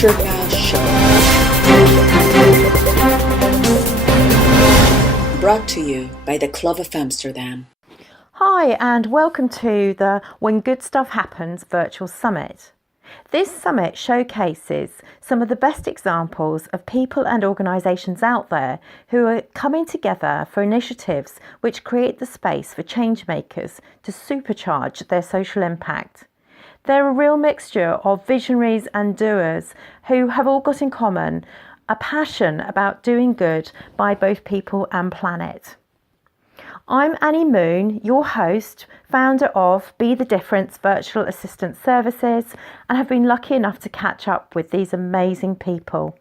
Richard Nash Show. Brought to you by the Club of Amsterdam. Hi, and welcome to the When Good Stuff Happens virtual summit. This summit showcases some of the best examples of people and organisations out there who are coming together for initiatives which create the space for change makers to supercharge their social impact. They're a real mixture of visionaries and doers who have all got in common a passion about doing good by both people and planet. I'm Annie Moon, your host, founder of Be the Difference Virtual Assistant Services, and have been lucky enough to catch up with these amazing people.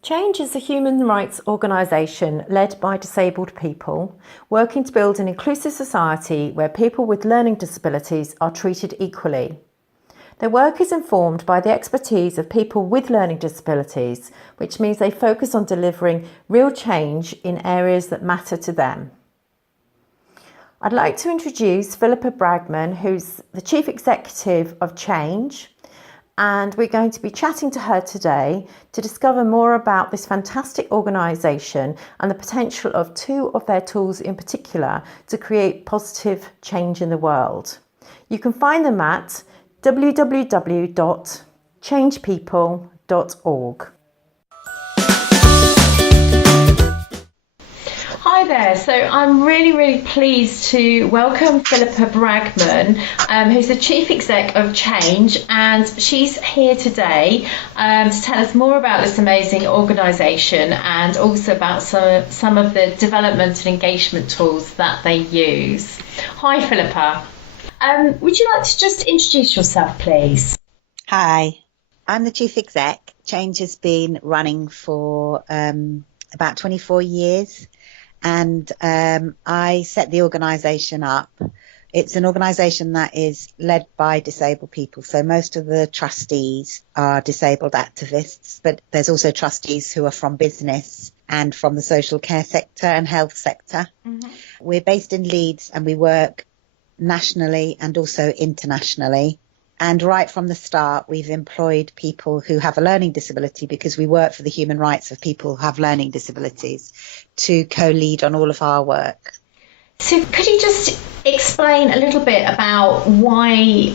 Change is a human rights organisation led by disabled people, working to build an inclusive society where people with learning disabilities are treated equally. Their work is informed by the expertise of people with learning disabilities, which means they focus on delivering real change in areas that matter to them. I'd like to introduce Philipa Bragman, who's the Chief Executive of Change, and we're going to be chatting to her today to discover more about this fantastic organisation and the potential of two of their tools in particular to create positive change in the world. You can find them at www.changepeople.org. Hi there, so I'm really pleased to welcome Philipa Bragman, who's the Chief Exec of Change, and she's here today to tell us more about this amazing organisation and also about some of the development and engagement tools that they use. Hi Philipa. Would you like to just introduce yourself, please? Hi, I'm the Chief Exec. Change has been running for about 24 years, and I set the organisation up. It's an organisation that is led by disabled people, so most of the trustees are disabled activists, but there's also trustees who are from business and from the social care sector and health sector. Mm-hmm. We're based in Leeds and we work nationally and also internationally. And right from the start, we've employed people who have a learning disability because we work for the human rights of people who have learning disabilities to co-lead on all of our work. So could you just explain a little bit about why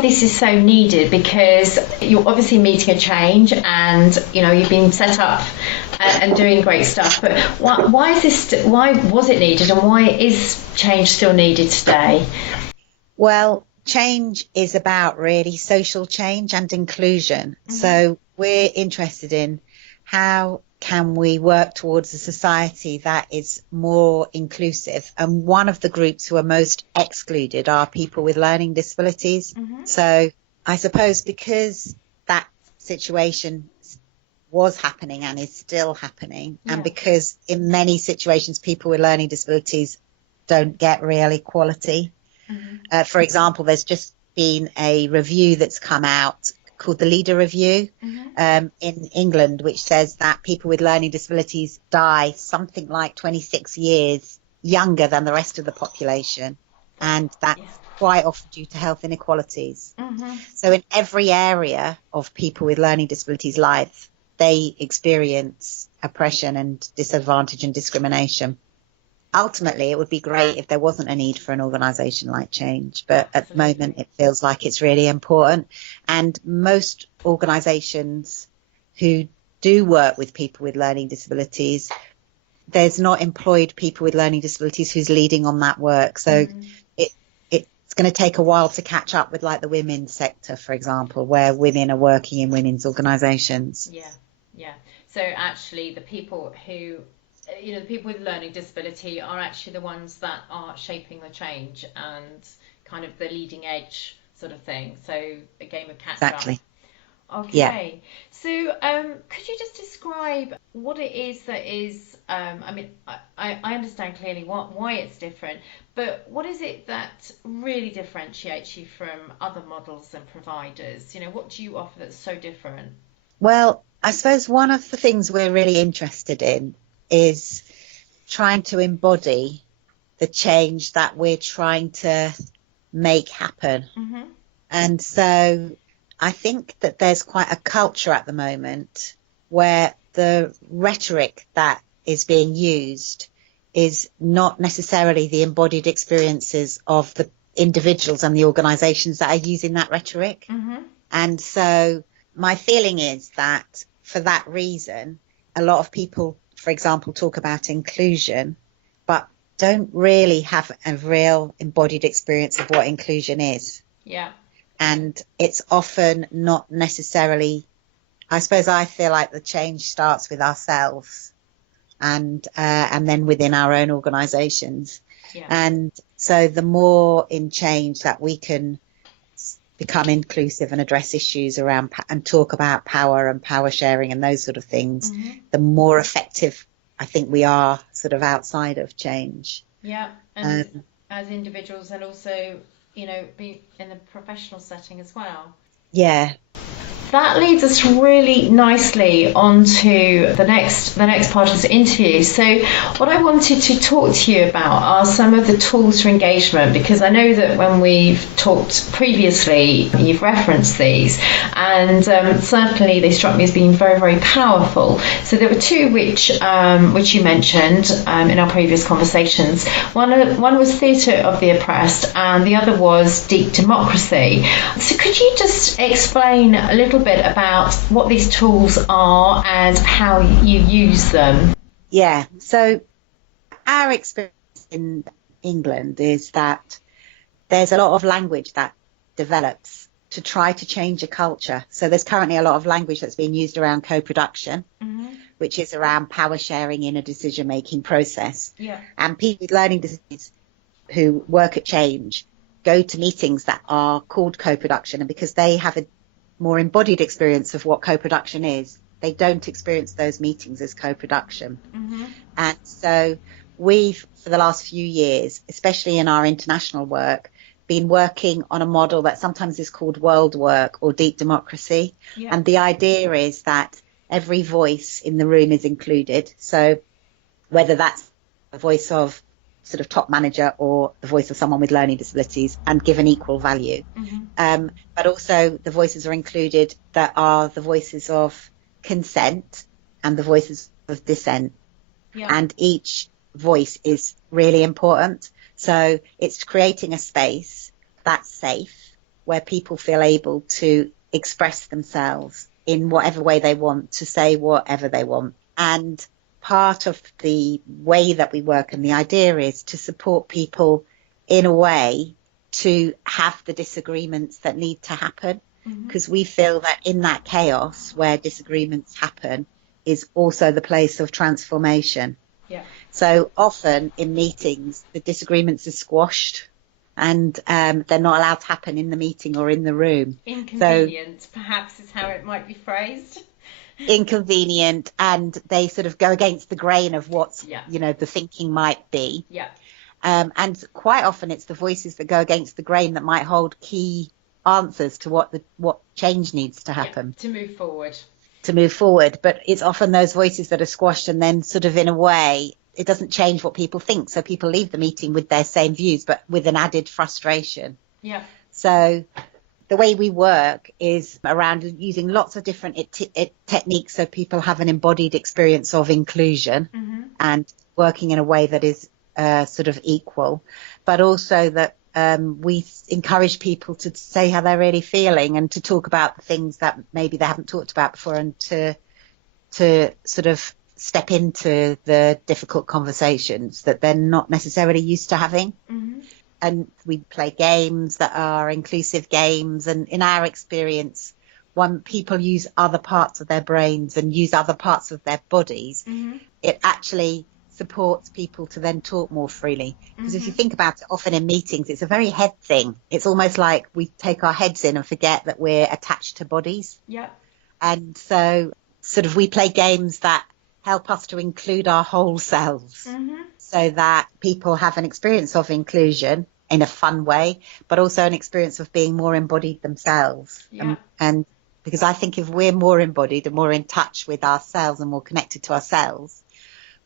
this is so needed? Because you're obviously meeting a change and, you know, you've been set up and doing great stuff. But why was it needed and why is change still needed today? Well, change is about really social change and inclusion. Mm-hmm. So we're interested in how can we work towards a society that is more inclusive? And one of the groups who are most excluded are people with learning disabilities. Mm-hmm. So I suppose because that situation was happening and is still happening, and because in many situations people with learning disabilities don't get real equality. Mm-hmm. For example, there's just been a review that's come out called the Leader Review in England, which says that people with learning disabilities die something like 26 years younger than the rest of the population, and that's quite often due to health inequalities. Mm-hmm. So in every area of people with learning disabilities' life, they experience oppression and disadvantage and discrimination. Ultimately, it would be great if there wasn't a need for an organisation like Change, but at the moment it feels like it's really important. And most organisations who do work with people with learning disabilities, there's not employed people with learning disabilities who's leading on that work. So it's going to take a while to catch up with like the women's sector, for example, where women are working in women's organisations. Yeah. So actually the people who, you know, the people with learning disability are actually the ones that are shaping the change and kind of the leading edge sort of thing. So a game of catch up. Exactly. Okay. Yeah. So could you just describe what it is that is, I mean, I understand clearly why it's different, but what is it that really differentiates you from other models and providers? You know, what do you offer that's so different? Well, I suppose one of the things we're really interested in is trying to embody the change that we're trying to make happen. Mm-hmm. And so I think that there's quite a culture at the moment where the rhetoric that is being used is not necessarily the embodied experiences of the individuals and the organisations that are using that rhetoric. And so my feeling is that for that reason, a lot of people, for example, talk about inclusion, but don't really have a real embodied experience of what inclusion is. Yeah. And it's often not necessarily, I suppose I feel like the change starts with ourselves and then within our own organisations. Yeah. And so the more in change that we can become inclusive and address issues around and talk about power and power sharing and those sort of things, the more effective I think we are sort of outside of change. Yeah, and as individuals and also, be in the professional setting as well. Yeah. That leads us really nicely onto the next part of this interview. So what I wanted to talk to you about are some of the tools for engagement, because I know that when we've talked previously, you've referenced these, and certainly they struck me as being very, very powerful. So there were two which you mentioned in our previous conversations. One was Theatre of the Oppressed, and the other was Deep Democracy. So could you just explain a little bit about what these tools are and how you use them? Yeah, so our experience in England is that there's a lot of language that develops to try to change a culture. So there's currently a lot of language that's being used around co-production, which is around power sharing in a decision-making process. Yeah. And people with learning disabilities who work at change go to meetings that are called co-production, and because they have a more embodied experience of what co-production is, they don't experience those meetings as co-production. And so we've, for the last few years, especially in our international work, been working on a model that sometimes is called world work or deep democracy. Yeah. And the idea is that every voice in the room is included. So whether that's the voice of sort of top manager or the voice of someone with learning disabilities, and given equal value. But also the voices are included that are the voices of consent and the voices of dissent. Yeah. And each voice is really important. So it's creating a space that's safe where people feel able to express themselves in whatever way they want, to say whatever they want. And part of the way that we work and the idea is to support people in a way to have the disagreements that need to happen, because we feel that in that chaos where disagreements happen is also the place of transformation. Yeah. So often in meetings, the disagreements are squashed and they're not allowed to happen in the meeting or in the room. Inconvenient, perhaps, is how it might be phrased. Inconvenient, and they sort of go against the grain of what's, the thinking might be. Yeah. And quite often it's the voices that go against the grain that might hold key answers to what change needs to happen. To move forward. But it's often those voices that are squashed, and then sort of in a way it doesn't change what people think. So people leave the meeting with their same views, but with an added frustration. Yeah. So the way we work is around using lots of different techniques so people have an embodied experience of inclusion and working in a way that is sort of equal, but also that we encourage people to say how they're really feeling and to talk about the things that maybe they haven't talked about before, and to sort of step into the difficult conversations that they're not necessarily used to having. And we play games that are inclusive games. And in our experience, when people use other parts of their brains and use other parts of their bodies, it actually supports people to then talk more freely. Because if you think about it, often in meetings, it's a very head thing. It's almost like we take our heads in and forget that we're attached to bodies. Yeah. And so sort of we play games that help us to include our whole selves, so that people have an experience of inclusion in a fun way, but also an experience of being more embodied themselves. Yeah. And because I think if we're more embodied and more in touch with ourselves and more connected to ourselves,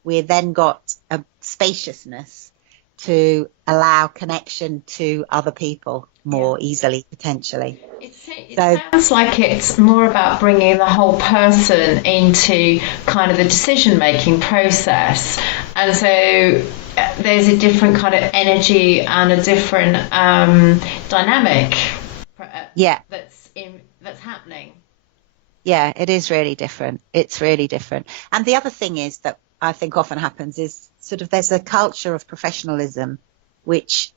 we've then got a spaciousness to allow connection to other people more easily, potentially. It sounds like it's more about bringing the whole person into kind of the decision-making process. And so there's a different kind of energy and a different dynamic that's happening. Yeah, it is really different. It's really different. And the other thing is that I think often happens is sort of there's a culture of professionalism, which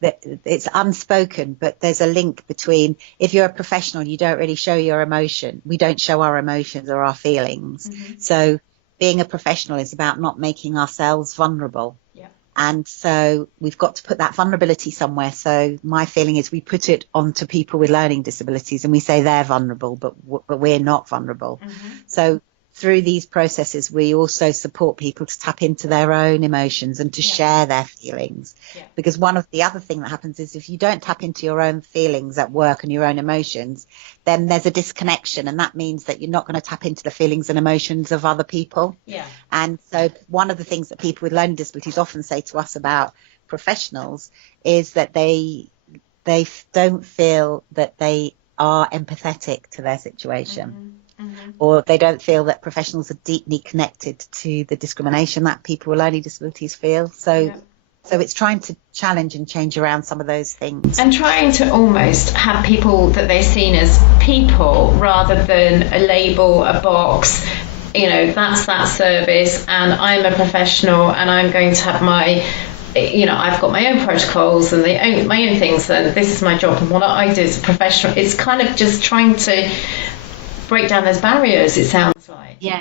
it's unspoken, but there's a link between if you're a professional, you don't really show your emotion. We don't show our emotions or our feelings. Mm-hmm. So being a professional is about not making ourselves vulnerable. Yeah. And so we've got to put that vulnerability somewhere. So my feeling is we put it onto people with learning disabilities and we say they're vulnerable, but we're not vulnerable. Mm-hmm. So through these processes, we also support people to tap into their own emotions and to share their feelings. Yeah. Because one of the other thing that happens is if you don't tap into your own feelings at work and your own emotions, then there's a disconnection. And that means that you're not going to tap into the feelings and emotions of other people. Yeah. And so one of the things that people with learning disabilities often say to us about professionals is that they don't feel that they are empathetic to their situation. Mm-hmm. Mm-hmm. Or they don't feel that professionals are deeply connected to the discrimination that people with learning disabilities feel. So it's trying to challenge and change around some of those things. And trying to almost have people that they're seen as people rather than a label, a box. You know, that's that service and I'm a professional and I'm going to have my... You know, I've got my own protocols and my own things and this is my job and what I do as a professional. It's kind of just trying to break down those barriers, it sounds like. Yeah.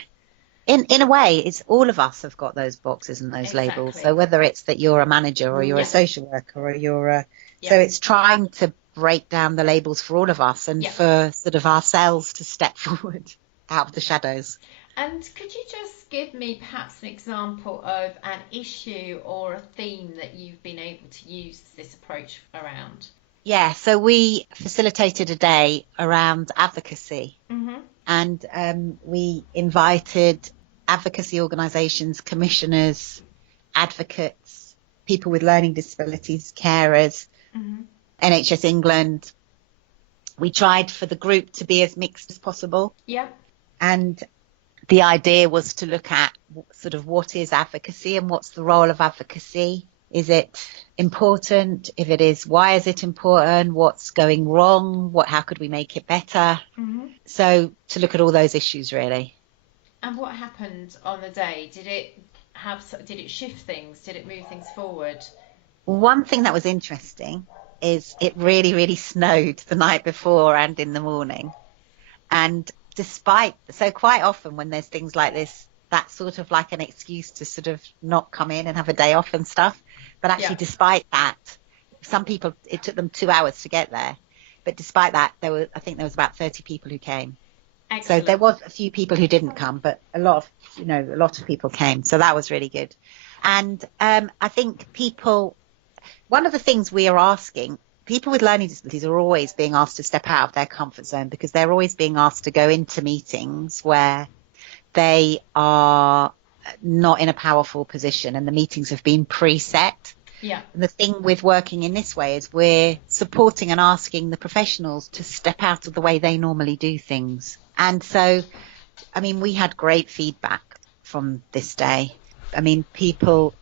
In a way, it's all of us have got those boxes and those labels. So whether it's that you're a manager or you're a social worker or you're a... So it's trying to break down the labels for all of us and for sort of ourselves to step forward out of the shadows. And could you just give me perhaps an example of an issue or a theme that you've been able to use this approach around? Yeah, so we facilitated a day around advocacy. Mm-hmm. And we invited advocacy organisations, commissioners, advocates, people with learning disabilities, carers, mm-hmm. NHS England. We tried for the group to be as mixed as possible. Yeah. And the idea was to look at sort of what is advocacy and what's the role of advocacy. Is it important? If it is, why is it important? What's going wrong? How could we make it better? Mm-hmm. So to look at all those issues, really. And what happened on the day? Did it shift things? Did it move things forward? One thing that was interesting is it really, really snowed the night before and in the morning. And so quite often when there's things like this, that's sort of like an excuse to sort of not come in and have a day off and stuff. But actually, despite that, some people, it took them 2 hours to get there. But despite that, I think there was about 30 people who came. Excellent. So there was a few people who didn't come, but a lot of people came. So that was really good. And I think one of the things we are asking, people with learning disabilities are always being asked to step out of their comfort zone because they're always being asked to go into meetings where they are not in a powerful position and the meetings have been preset. Yeah. And the thing with working in this way is we're supporting and asking the professionals to step out of the way they normally do things. And so, I mean, we had great feedback from this day. I mean, people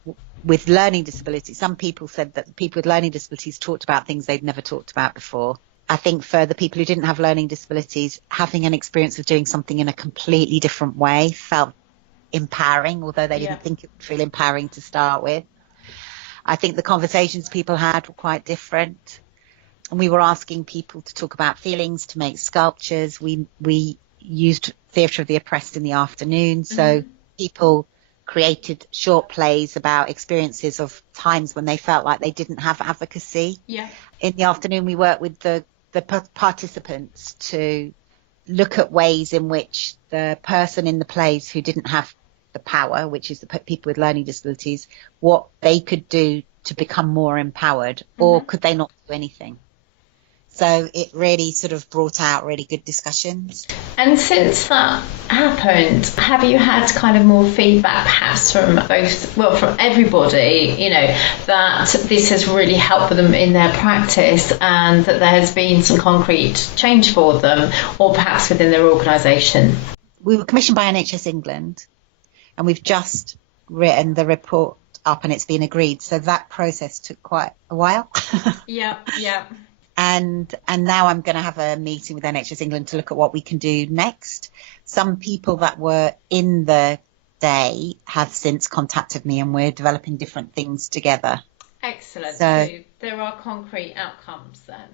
with learning disabilities, some people said that people with learning disabilities talked about things they'd never talked about before. I think for the people who didn't have learning disabilities, having an experience of doing something in a completely different way felt empowering, although they didn't think it would feel empowering to start with. I think the conversations people had were quite different. And we were asking people to talk about feelings, to make sculptures. We used Theatre of the Oppressed in the afternoon. So people created short plays about experiences of times when they felt like they didn't have advocacy. Yeah. In the afternoon, we worked with the participants to look at ways in which the person in the plays who didn't have the power, which is the people with learning disabilities, what they could do to become more empowered, or could they not do anything? So it really sort of brought out really good discussions. And since that happened, have you had kind of more feedback perhaps from both, well, from everybody, that this has really helped them in their practice and that there has been some concrete change for them, or perhaps within their organisation? We were commissioned by NHS England, and we've just written the report up and it's been agreed. So that process took quite a while. Yeah. And now I'm going to have a meeting with NHS England to look at what we can do next. Some people that were in the day have since contacted me, and we're developing different things together. Excellent. So there are concrete outcomes then.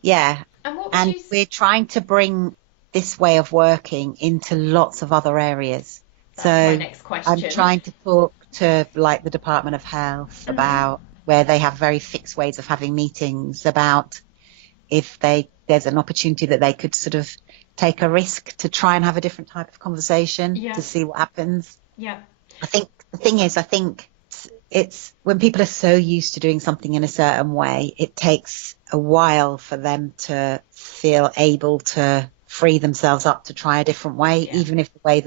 Yeah. And we're trying to bring this way of working into lots of other areas. That's my next question. I'm trying to talk to like the Department of Health about where they have very fixed ways of having meetings, about if there's an opportunity that they could sort of take a risk to try and have a different type of conversation to see what happens. Yeah. I think the thing is, it's when people are so used to doing something in a certain way, it takes a while for them to feel able to free themselves up to try a different way, even if the way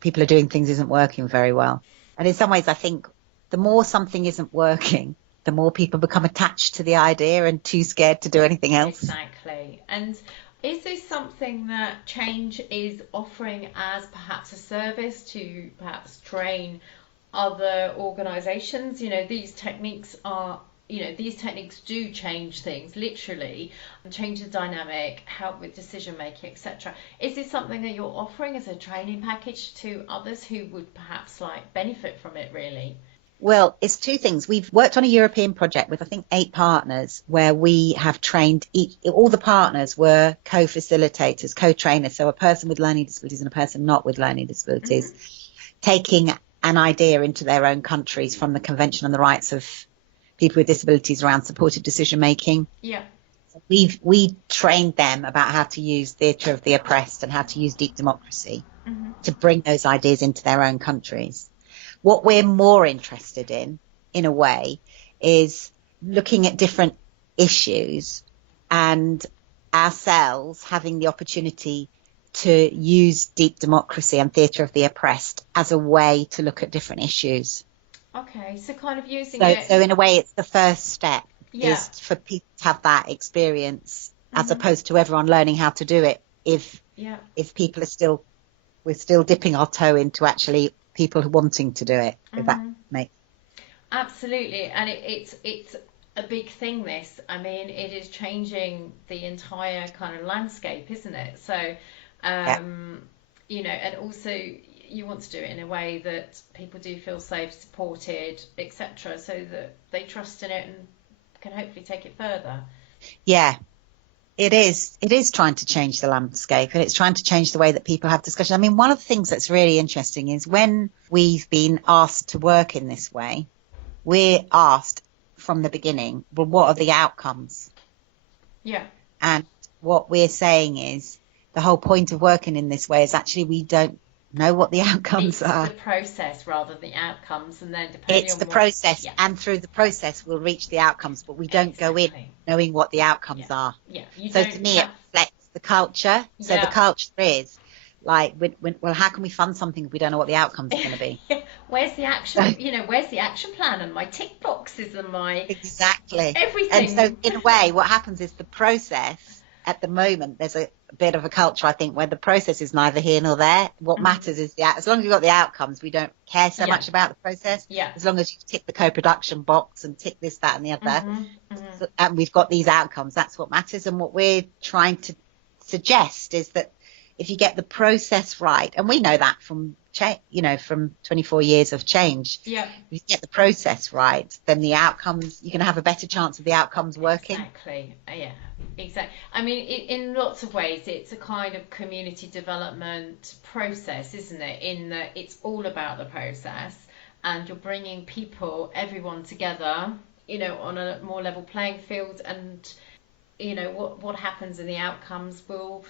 people are doing things isn't working very well. And in some ways, I think the more something isn't working, the more people become attached to the idea and too scared to do anything else. Exactly. And is this something that Change is offering as perhaps a service to perhaps train other organisations? These techniques do change things, literally, change the dynamic, help with decision making, etc. Is this something that you're offering as a training package to others who would perhaps benefit from it, really? Well, it's two things. We've worked on a European project with, I think, 8 partners, where we have trained all the partners were co-facilitators, co-trainers. So a person with learning disabilities and a person not with learning disabilities, taking an idea into their own countries from the Convention on the Rights of People with Disabilities around supported decision making. Yeah. We trained them about how to use theatre of the oppressed and how to use deep democracy to bring those ideas into their own countries. What we're more interested in a way, is looking at different issues and ourselves having the opportunity to use deep democracy and theatre of the oppressed as a way to look at different issues. Okay, so kind of using it. So in a way, it's the first step is for people to have that experience, as opposed to everyone learning how to do it. If people we're still dipping our toe into actually people wanting to do it, if that makes. Absolutely. And it's a big thing, this. I mean, it is changing the entire kind of landscape, isn't it? So and also you want to do it in a way that people do feel safe, supported, etc., so that they trust in it and can hopefully take it further. It is trying to change the landscape, and it's trying to change the way that people have discussion. I mean, one of the things that's really interesting is when we've been asked to work in this way, we're asked from the beginning, well, what are the outcomes? And what we're saying is the whole point of working in this way is actually we don't know what the outcomes are. It's the process rather than the outcomes, and then it's the process, and through the process we'll reach the outcomes, but we don't go in knowing what the outcomes are. So to me it reflects the culture. So the culture is well, how can we fund something if we don't know what the outcomes are going to be? Where's the action? Where's the action plan and my tick boxes and my everything? And so in a way, what happens is the process. At the moment, there's a bit of a culture, I think, where the process is neither here nor there. What matters is as long as we've got the outcomes, we don't care so much about the process. As long as you tick the co-production box and tick this, that, and the other, and we've got these outcomes, that's what matters. And what we're trying to suggest is that if you get the process right, and we know that from from 24 years of change, if you get the process right, then the outcomes, you're going to have a better chance of the outcomes working. Exactly. I mean, in lots of ways, it's a kind of community development process, isn't it? In that it's all about the process, and you're bringing everyone together, on a more level playing field, and what happens in the outcomes will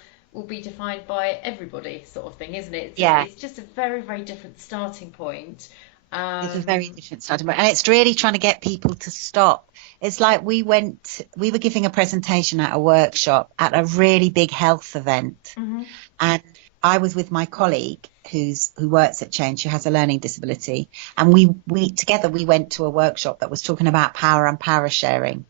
be defined by everybody, sort of thing, isn't it? It's just a very, very different starting point. It's a very different starting point. And it's really trying to get people to stop. It's like we were giving a presentation at a workshop at a really big health event. And I was with my colleague who works at Change, who has a learning disability. And we together went to a workshop that was talking about power and power sharing.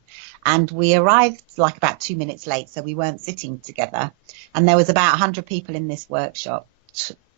And we arrived like about 2 minutes late, so we weren't sitting together. And there was about 100 people in this workshop.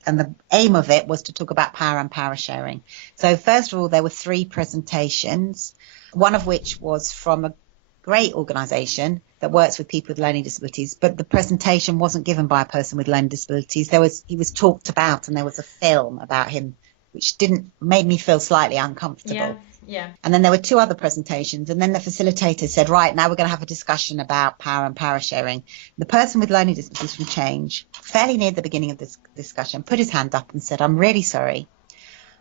And the aim of it was to talk about power and power sharing. So first of all, there were 3 presentations, one of which was from a great organisation that works with people with learning disabilities, but the presentation wasn't given by a person with learning disabilities. He was talked about, and there was a film about him, which made me feel slightly uncomfortable. Yeah. And then there were 2 other presentations, and then the facilitator said, right, now we're going to have a discussion about power and power sharing. The person with learning disabilities from Change, fairly near the beginning of this discussion, put his hand up and said, I'm really sorry.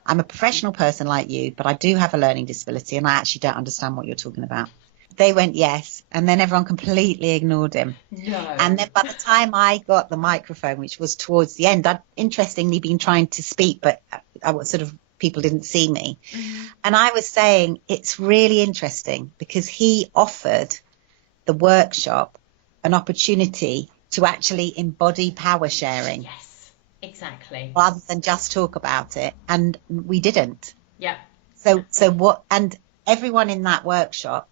I'm a professional person like you, but I do have a learning disability, and I actually don't understand what you're talking about. They went, yes, and then everyone completely ignored him. No. And then by the time I got the microphone, which was towards the end, I'd interestingly been trying to speak, but I was sort of, people didn't see me. And I was saying, it's really interesting because he offered the workshop an opportunity to actually embody power sharing. Yes, exactly. Rather than just talk about it. And we didn't. Yeah. So what, and everyone in that workshop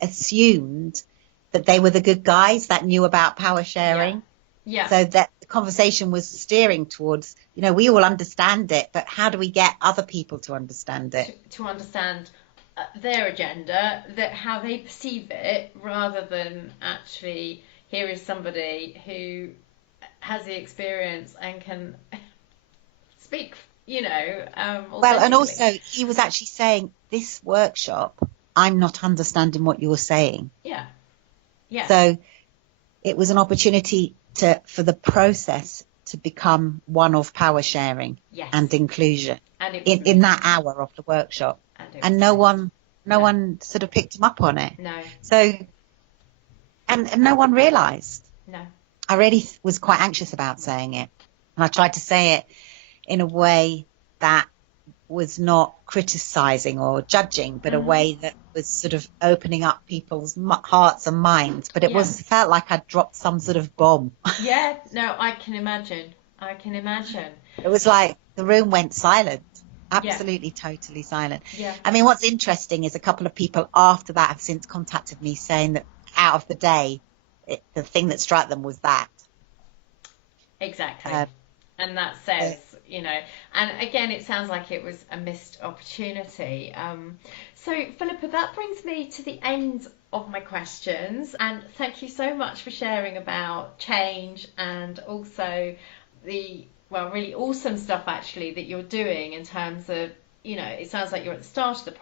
assumed that they were the good guys that knew about power sharing. Yeah. So that the conversation was steering towards, we all understand it, but how do we get other people to understand it? To understand their agenda, how they perceive it, rather than actually here is somebody who has the experience and can speak, Well, and also he was actually saying, this workshop, I'm not understanding what you're saying. Yeah. Yeah. So it was an opportunity for the process to become one of power sharing and inclusion in that hour of the workshop. And no one sort of picked him up on it. No. So, and no one realised. No. I really was quite anxious about saying it. And I tried to say it in a way that was not criticising or judging, but a way that was sort of opening up people's hearts and minds. But it felt like I'd dropped some sort of bomb. Yeah, no, I can imagine. It was like the room went silent. Absolutely, totally silent. Yeah. I mean, what's interesting is a couple of people after that have since contacted me saying that out of the day, the thing that struck them was that. Exactly. And that says, and again, it sounds like it was a missed opportunity. So, Philipa, that brings me to the end of my questions. And thank you so much for sharing about Change and also the, really awesome stuff, actually, that you're doing in terms of, it sounds like you're at the start of the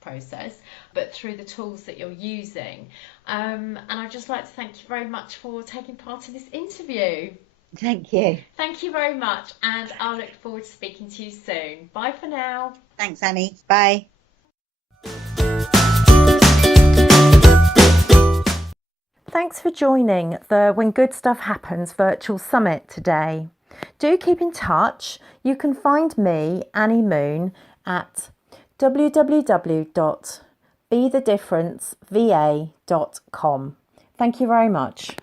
process, but through the tools that you're using. And I'd just like to thank you very much for taking part in this interview. Thank you. Thank you very much, and I'll look forward to speaking to you soon. Bye for now. Thanks, Annie. Bye. Thanks for joining the When Good Stuff Happens virtual summit today. Do keep in touch. You can find me, Annie Moon, at www.bethedifferenceva.com. Thank you very much.